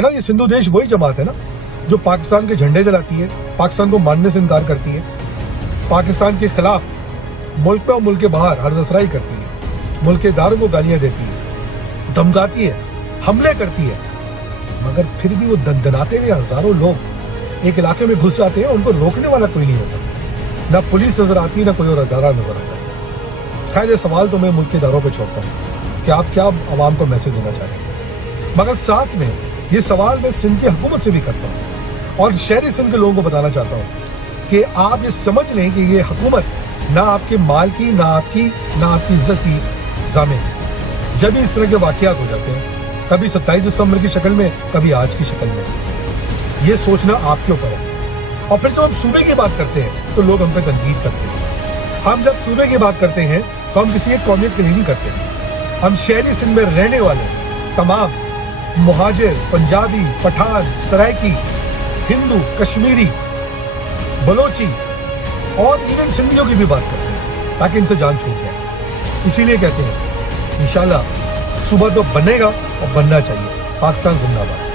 है ना, ये सिंधु देश वही जमात है ना जो पाकिस्तान के झंडे जलाती है, पाकिस्तान को मानने से इनकार करती है, पाकिस्तान के खिलाफ मुल्क में और मुल्क के बाहर हर्जसराई करती है, मुल्क के इदारों को गालियां देती है, धमकाती है, हमले करती है, मगर फिर भी वो दनदनाते हुए हजारों लोग एक इलाके में घुस जाते हैं, उनको रोकने वाला कोई नहीं होता, ना पुलिस नजर आती, ना कोई और अदारा नजर आता है। खैर, ये सवाल तो मैं मुल्क के इदारों पर छोड़ता हूँ कि आप क्या आवाम को मैसेज देना चाह रहे हैं, मगर साथ में ये सवाल मैं सिंध की हुकूमत से भी करता हूँ और शहरी सिंध के लोगों को बताना चाहता हूँ कि आप ये समझ लें कि ये हुकूमत ना आपके माल की, ना आपकी इज्जत की जामिन है। जब भी इस तरह के वाकयात हो जाते हैं, कभी 27 दिसंबर की शक्ल में, कभी आज की शक्ल में, ये सोचना आपके ऊपर है। और फिर जब हम सूबे की बात करते हैं तो लोग हम पे तनकीद करते हैं। हम जब सूबे की बात करते हैं तो हम किसी एक कौमियत के लिए नहीं करते। हम शहरी सिंध में रहने वाले तमाम मुहाजिर, पंजाबी, पठान, सराइकी, हिंदू, कश्मीरी, बलोची और इवन सिंधियों की भी बात करते हैं ताकि इनसे जान छूट जाए। इसीलिए कहते हैं इंशाल्लाह सूबा तो बनेगा और बनना चाहिए। पाकिस्तान जिंदाबाद।